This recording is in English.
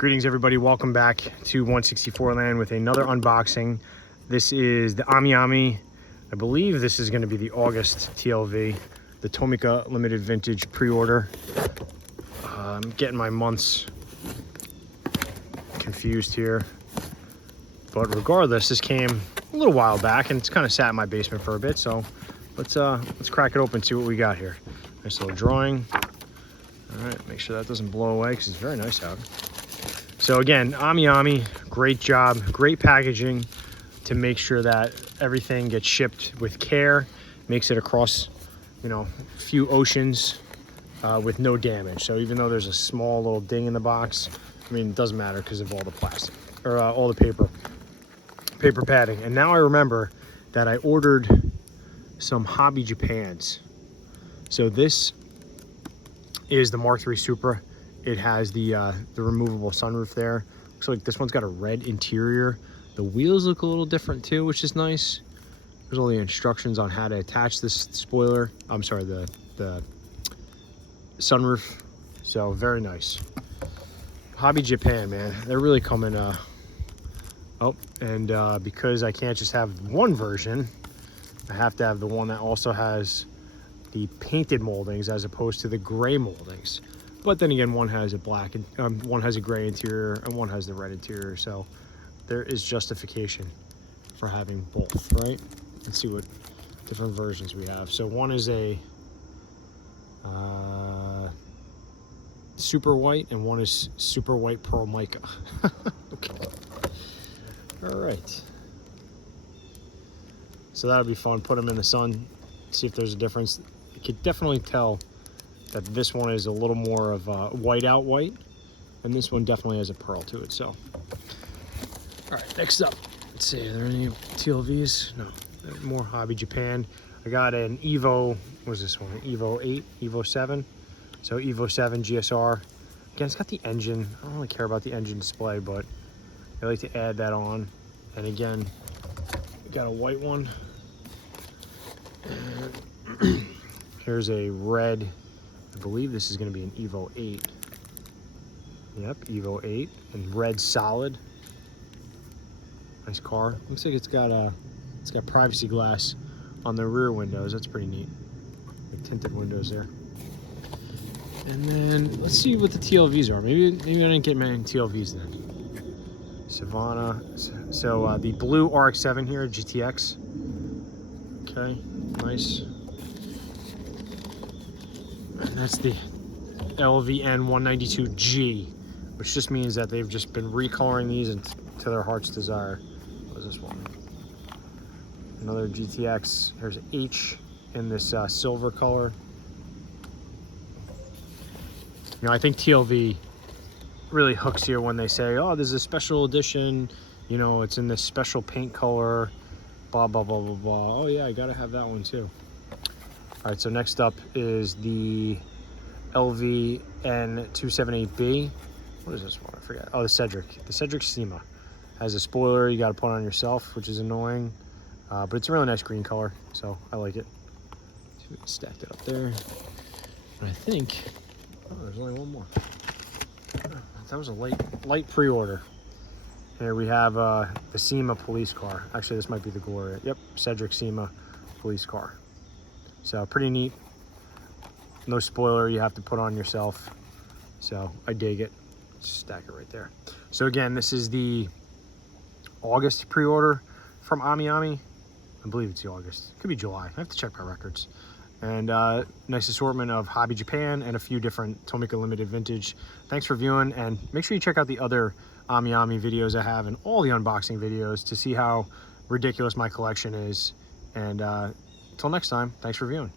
Greetings everybody, welcome back to Onesixtyfourland with another unboxing. This is the Amiami. I believe this is going to be the August TLV, the Tomica limited vintage pre-order. I'm getting my months confused here, but regardless, this came a little while back and it's kind of sat in my basement for a bit, so let's crack it open and see what we got here. Nice little drawing. All right, make sure that doesn't blow away because it's very nice out. So again, Amiami, great job, great packaging to make sure that everything gets shipped with care, makes it across, a few oceans with no damage. So even though there's a small little ding in the box, I mean, it doesn't matter because of all the plastic, or all the paper padding. And now I remember that I ordered some Hobby Japans. So this is the Mark III Supra. It has the removable sunroof there. Looks like this one's got a red interior. The wheels look a little different too, which is nice. There's all the instructions on how to attach this spoiler. I'm sorry, the sunroof. So very nice. Hobby Japan, man, they're really coming. Because I can't just have one version, I have to have the one that also has the painted moldings as opposed to the gray moldings. But then again, one has a black and one has a gray interior and one has the red interior. So there is justification for having both, right? Let's see what different versions we have. So one is a super white and one is super white pearl mica. Okay. All right. So that'll be fun. Put them in the sun, see if there's a difference. You could definitely tell that this one is a little more of a white out white, and this one definitely has a pearl to it. So, all right, next up, let's see, are there any TLVs? No, more Hobby Japan. I got an Evo, what was this one? An Evo 8, Evo 7. So Evo 7 GSR. Again, it's got the engine. I don't really care about the engine display, but I like to add that on. And again, we got a white one. And here's a red. I believe this is going to be an Evo 8. Yep, Evo 8 and red solid. Nice car. Looks like it's got privacy glass on the rear windows. That's pretty neat. Like tinted windows there. And then let's see what the TLVs are. Maybe I didn't get many TLVs then. Savannah. So the blue RX-7 here, GTX. Okay, nice. And that's the LVN 192G, which just means that they've just been recoloring these to their heart's desire. What is this one? Another GTX. There's an H in this silver color. I think TLV really hooks you when they say, oh, there's a special edition, it's in this special paint color, blah, blah, blah, blah, blah. Oh yeah, I gotta have that one too. All right, so next up is the LVN 278B. What is this one? I forget. Oh, the Cedric. The Cedric SEMA has a spoiler you got to put on yourself, which is annoying, but it's a really nice green color, so I like it. So we stacked it up there, and I think there's only one more. That was a light pre-order. Here we have the SEMA police car. Actually, this might be the Gloria. Yep, Cedric SEMA police car. So pretty neat. No spoiler you have to put on yourself. So I dig it. Stack it right there. So again, this is the August pre-order from Amiami. I believe it's the August. Could be July. I have to check my records. And nice assortment of Hobby Japan and a few different Tomica limited vintage. Thanks for viewing, and make sure you check out the other Amiami videos I have and all the unboxing videos to see how ridiculous my collection is. And until next time, thanks for viewing.